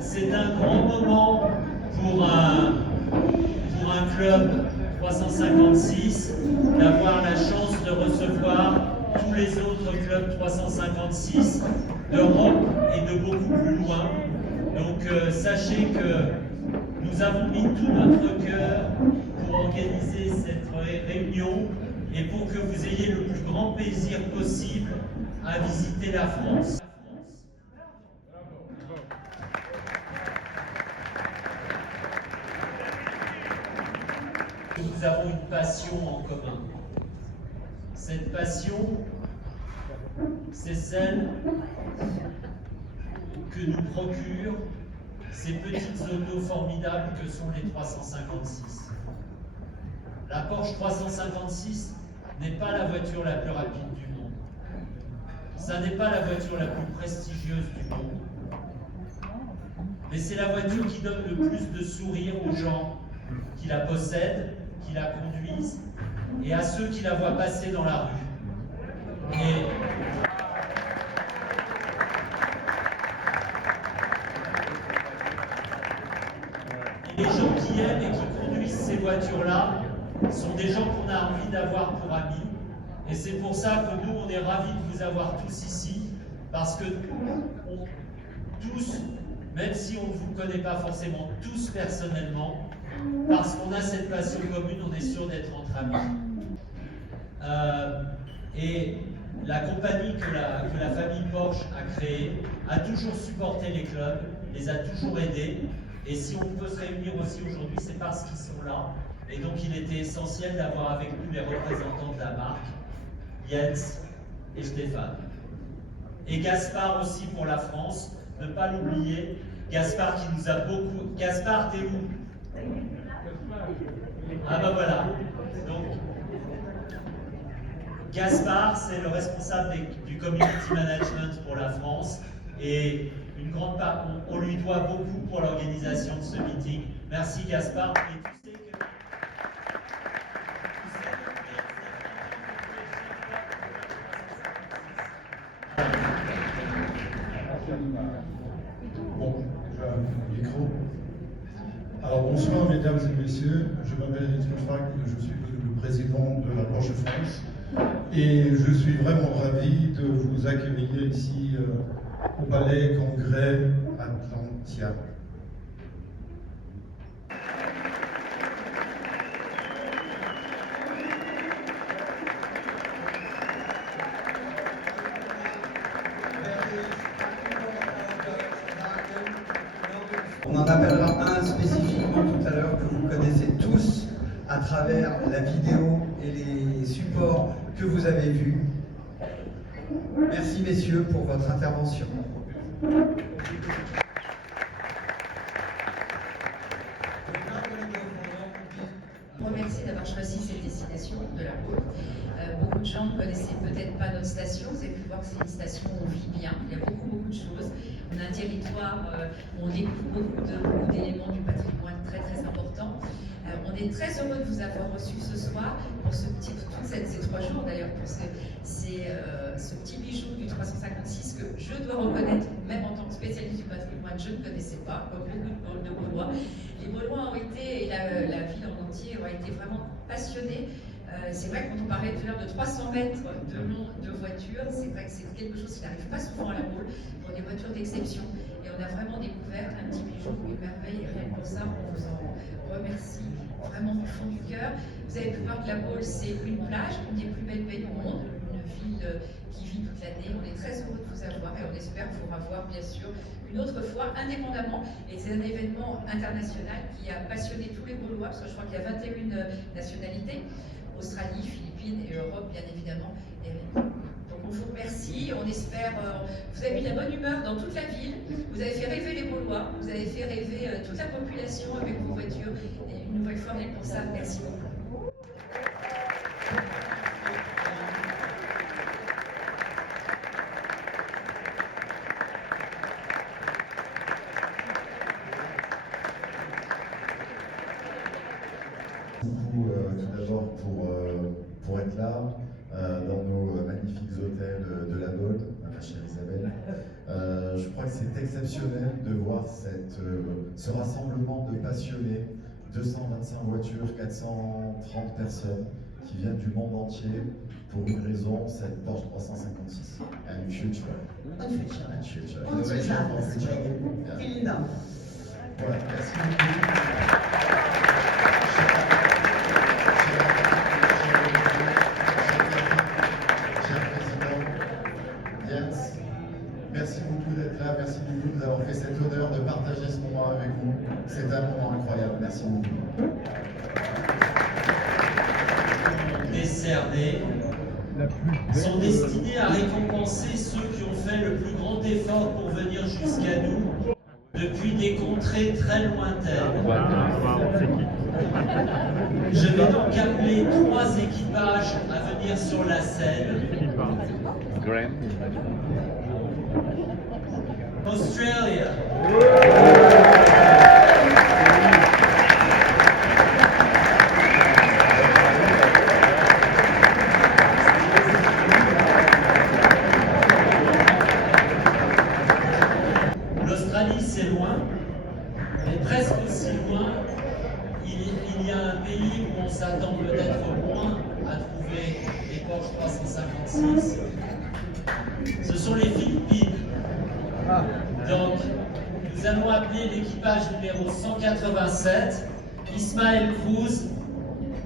C'est un grand moment pour un club 356 d'avoir la chance de recevoir tous les autres clubs 356 d'Europe et de beaucoup plus loin. Donc sachez que nous avons mis tout notre cœur pour organiser cette réunion et pour que vous ayez le plus grand plaisir possible à visiter la France. Nous avons une passion en commun. Cette passion, c'est celle que nous procurent ces petites autos formidables que sont les 356. La Porsche 356 n'est pas la voiture la plus rapide du monde. Ça n'est pas la voiture la plus prestigieuse du monde. Mais c'est la voiture qui donne le plus de sourire aux gens qui la possèdent, qui la conduisent, et à ceux qui la voient passer dans la rue. Et les gens qui aiment et qui conduisent ces voitures-là sont des gens qu'on a envie d'avoir pour amis. Et c'est pour ça que nous, on est ravis de vous avoir tous ici, parce que tous, même si on ne vous connaît pas forcément tous personnellement, parce qu'on a cette passion commune, on est sûr d'être entre amis. Et la compagnie que la famille Porsche a créée a toujours supporté les clubs, les a toujours aidés. Et si on peut se réunir aussi aujourd'hui, c'est parce qu'ils sont là. Et donc il était essentiel d'avoir avec nous les représentants de la marque, Jens et Stéphane. Et Gaspard aussi pour la France, ne pas l'oublier. Gaspard qui nous a beaucoup... Gaspard, t'es où? Ah bah voilà. Donc, Gaspard, c'est le responsable du community management pour la France. Et une grande part, on lui doit beaucoup pour l'organisation de ce meeting. Merci Gaspard. Et tu sais que... Bon, déjà, micro. Alors bonsoir mesdames et messieurs, je m'appelle Jens Kohlfag, je suis le président de la Porsche France et je suis vraiment ravi de vous accueillir ici au Palais Congrès Atlantia. On en appellera un spécifiquement tout à l'heure que vous connaissez tous à travers la vidéo et les supports que vous avez vus. Merci messieurs pour votre intervention. Remercie d'avoir choisi cette destination de la Baule. Beaucoup de gens ne connaissaient peut-être pas notre station. Vous avez pu voir que c'est une station où on vit bien. Il y a beaucoup de choses. On a un territoire où on découvre beaucoup d'éléments du patrimoine très importants. On est très heureux de vous avoir reçu ce soir pour ces 3 jours d'ailleurs, pour ce petit bijou du 356 que je dois reconnaître, même en tant que spécialiste du patrimoine, je ne connaissais pas, comme beaucoup de Gaulois. Les Gaulois ont été, et la ville en entier, ont été vraiment passionnés. C'est vrai que quand on parlait tout à l'heure de 300 mètres de long de voiture, c'est vrai que c'est quelque chose qui n'arrive pas souvent à la Baule pour des voitures d'exception. Et on a vraiment découvert un petit bijou, une merveille, et rien que pour ça, on vous en remercie vraiment du fond du cœur. Vous avez pu voir que la Baule, c'est une plage, une des plus belles pays au monde, une ville qui vit toute l'année. On est très heureux de vous avoir et on espère vous revoir, bien sûr, une autre fois, indépendamment. Et c'est un événement international qui a passionné tous les Gaulois, parce que je crois qu'il y a 21 nationalités. Australie, Philippines et Europe, bien évidemment. Donc on vous remercie, on espère, vous avez mis la bonne humeur dans toute la ville, vous avez fait rêver les Gaulois, vous avez fait rêver toute la population avec vos voitures. Et une nouvelle fois, rien que pour ça, merci beaucoup. Tout d'abord pour être là dans nos magnifiques hôtels de la Baule, ma chère Isabelle. Je crois que c'est exceptionnel. exceptionnel de voir ce rassemblement de passionnés, 225 voitures, 430 personnes qui viennent du monde entier pour une raison, cette Porsche 356. And future. Un futur. And future. On se Innovation for fait future. ça. Vielen Dank. Voilà, merci beaucoup. Merci beaucoup d'être là, merci beaucoup de nous avoir fait cet honneur de partager ce moment avec vous. C'est un moment incroyable, merci beaucoup. Décernés sont destinés à récompenser ceux qui ont fait le plus grand effort pour venir jusqu'à nous depuis des contrées très lointaines. Je vais donc appeler 3 équipages à venir sur la scène. Australia. L'Australie, c'est loin, mais presque aussi loin, il y a un pays où on s'attend peut-être moins à trouver les Porsche 356. Ce sont les Philippines. Donc, nous allons appeler l'équipage numéro 187, Ismaël Cruz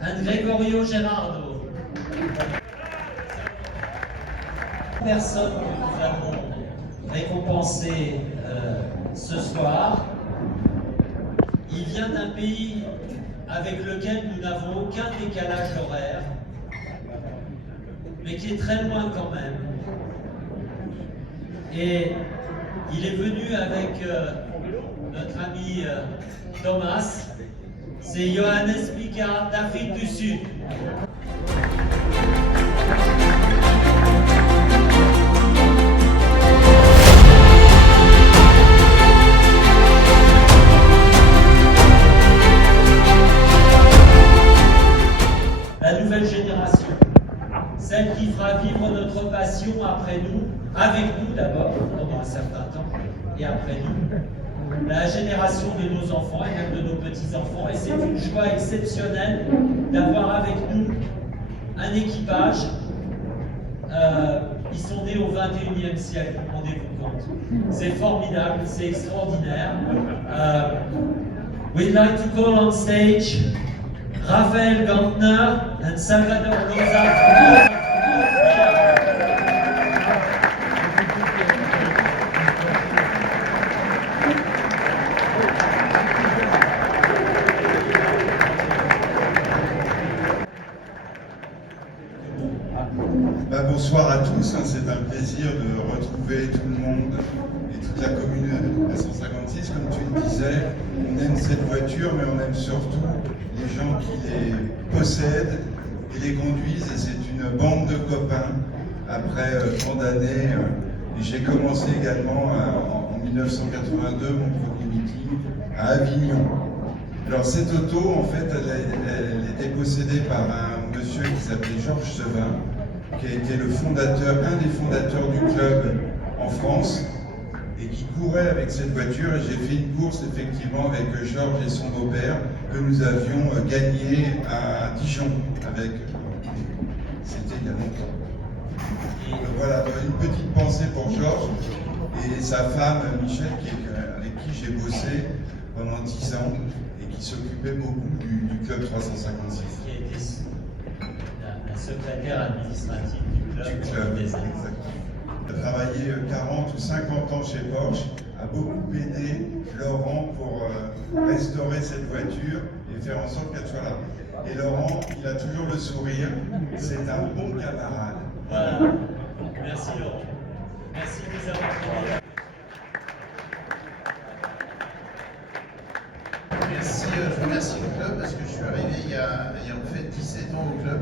et Gregorio Gerardo. Personne que nous allons récompenser ce soir, il vient d'un pays avec lequel nous n'avons aucun décalage horaire, mais qui est très loin quand même. Et il est venu avec notre ami Thomas, c'est Johannes Picard d'Afrique du Sud. La nouvelle génération, celle qui fera vivre notre passion après nous, avec nous d'abord, pendant un certain temps, et après nous, la génération de nos enfants et même de nos petits-enfants. Et c'est une joie exceptionnelle d'avoir avec nous un équipage. Ils sont nés au 21e siècle, rendez-vous compte. C'est formidable, c'est extraordinaire. We'd like to call on stage Raphaël Gantner and Salvador Loza. Bonsoir à tous, c'est un plaisir de retrouver tout le monde et toute la commune de 156. Comme tu le disais, on aime cette voiture, mais on aime surtout les gens qui les possèdent et les conduisent. Et c'est une bande de copains après tant d'années. Et j'ai commencé également en 1982 mon premier meeting à Avignon. Alors cette auto, en fait, elle était possédée par un monsieur qui s'appelait Georges Sevin, qui a été le fondateur, un des fondateurs du club en France, et qui courait avec cette voiture. Et j'ai fait une course effectivement avec Georges et son beau-père que nous avions gagné à Dijon avec. C'était il y a longtemps. Voilà, une petite pensée pour Georges et sa femme Michel, avec qui j'ai bossé pendant 10 ans et qui s'occupait beaucoup du club 356. Qui a été la secrétaire administrative du club des années. Exactement. A travaillé 40 ou 50 ans chez Porsche, a beaucoup aidé Laurent pour restaurer cette voiture et faire en sorte qu'elle soit là. Et Laurent, il a toujours le sourire, c'est un bon camarade. Voilà. Merci Laurent. Merci de nous avoir suivis. Merci, je remercie le club parce que je suis arrivé il y a en fait 17 ans au club.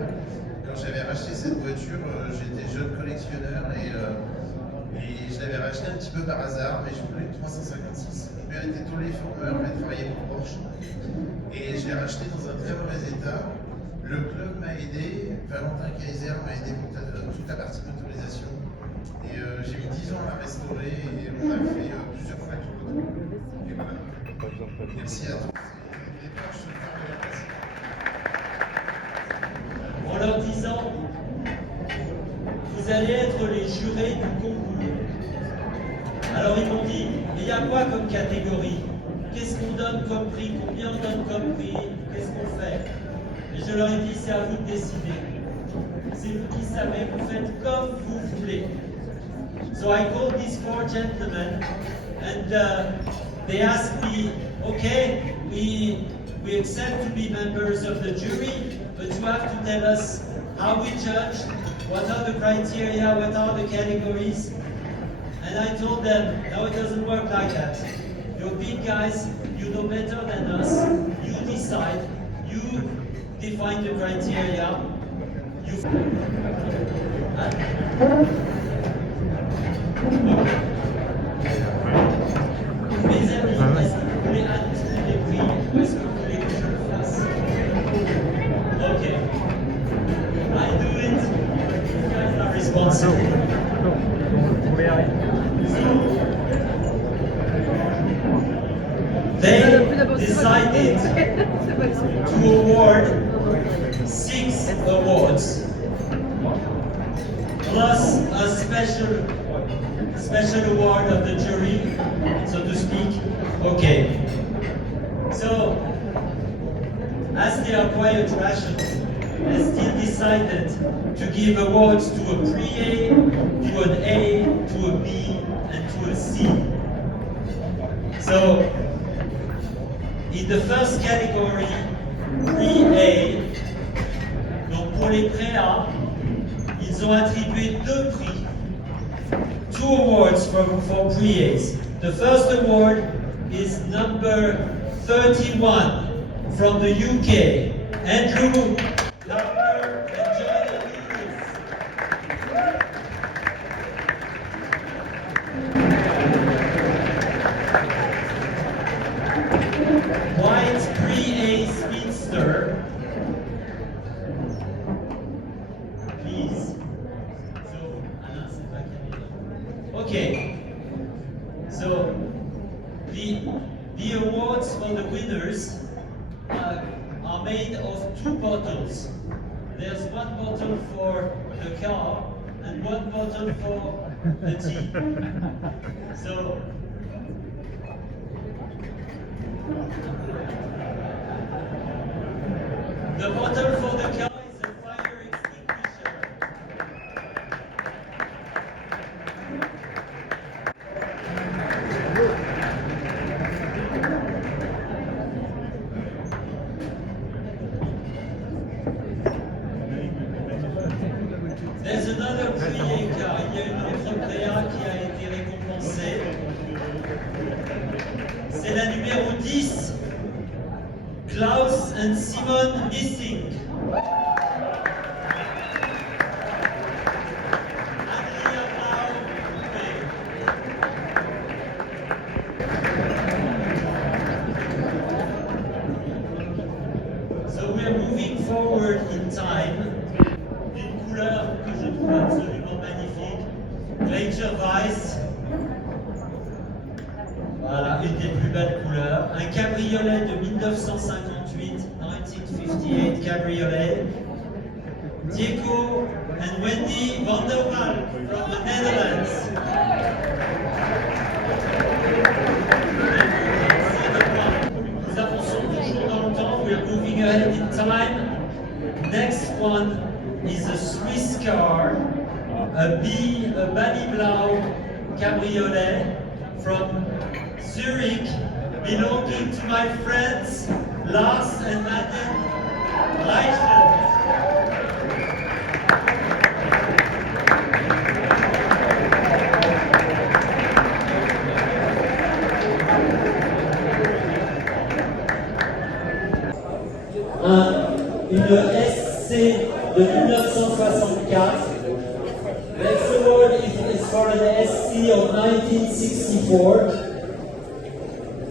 Quand j'avais racheté cette voiture, j'étais jeune collectionneur et je l'avais racheté un petit peu par hasard, mais je voulais une 356. Mon père était téléformeur, il travaillait pour Porsche et je l'ai racheté dans un très mauvais état. Le club m'a aidé, Valentin Kaiser m'a aidé pour toute la partie motorisation et j'ai mis 10 ans à la restaurer. restauré et on a fait plusieurs fois du coup. Et voilà. Merci à tous. Les portes se ferment à la place. En leur disant, vous allez être les jurés du concours. Alors ils m'ont dit, mais il y a quoi comme catégorie? Qu'est-ce qu'on donne comme prix? Combien on donne comme prix? Qu'est-ce qu'on fait? Et je leur ai dit, c'est à vous de décider. C'est vous qui savez, vous faites comme vous voulez. So I called these four gentlemen and they asked me, okay, we accept to be members of the jury, but you have to tell us how we judge, what are the criteria, what are the categories. And I told them, no, it doesn't work like that. You're big guys, you know better than us, you decide, you define the criteria, you... Mes amis, est-ce que vous voulez annoncer les prix ou est-ce que vous voulez que je le fasse? Ok. I do it. You guys are responsible. They decided to award 6 awards plus a special award of the jury, so to speak. Okay. So, as they are quite rational, they still decided to give awards to a pre-A, to an A, to a B, and to a C. So, in the first category, pre-A, donc pour les pré-A, ils ont attribué 2 prix, 2 awards for pre-A's. The first award is number 31 from the UK, Andrew Lauper and Joanna Lewis. White pre-A speedster. Please. So, Alain, c'est pas Camille. Okay. So, the awards for the winners are made of 2 bottles. There's 1 bottle for the car and 1 bottle for the tea. So, the bottle for the car is a fire extinguisher. There's another prix car. Il y a une autre préa qui a été récompensée. C'est la numéro 10. Klaus and Simon Missing. Adrien Blau. So we are moving forward in time. Une couleur que je trouve absolument magnifique. Rachel Weiss. Voilà, une des plus belles couleurs. Un cabriolet de 1958, 1958 cabriolet. Diego and Wendy van der Valk from the Netherlands. Nous avançons toujours dans le temps. We are moving ahead in time. Next one is a Swiss car, a Bally Blau cabriolet from Zurich, belonging to my friends Lars and Martin Reichelt. Une SC de 1964. Next award is for an SC of 1964.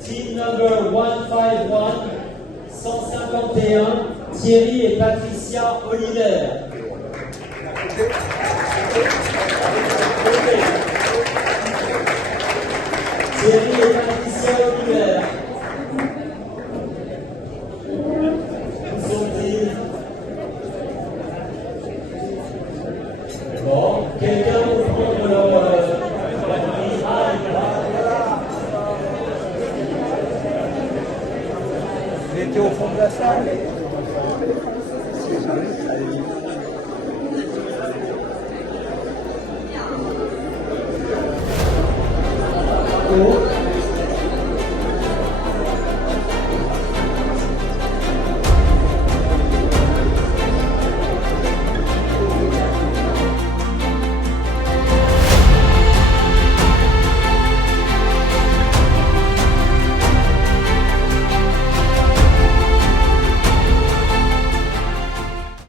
Team number 151, 151, Thierry et Patricia Oliver. Okay. Quelqu'un peut prendre la prise. Vous étiez au fond de la salle.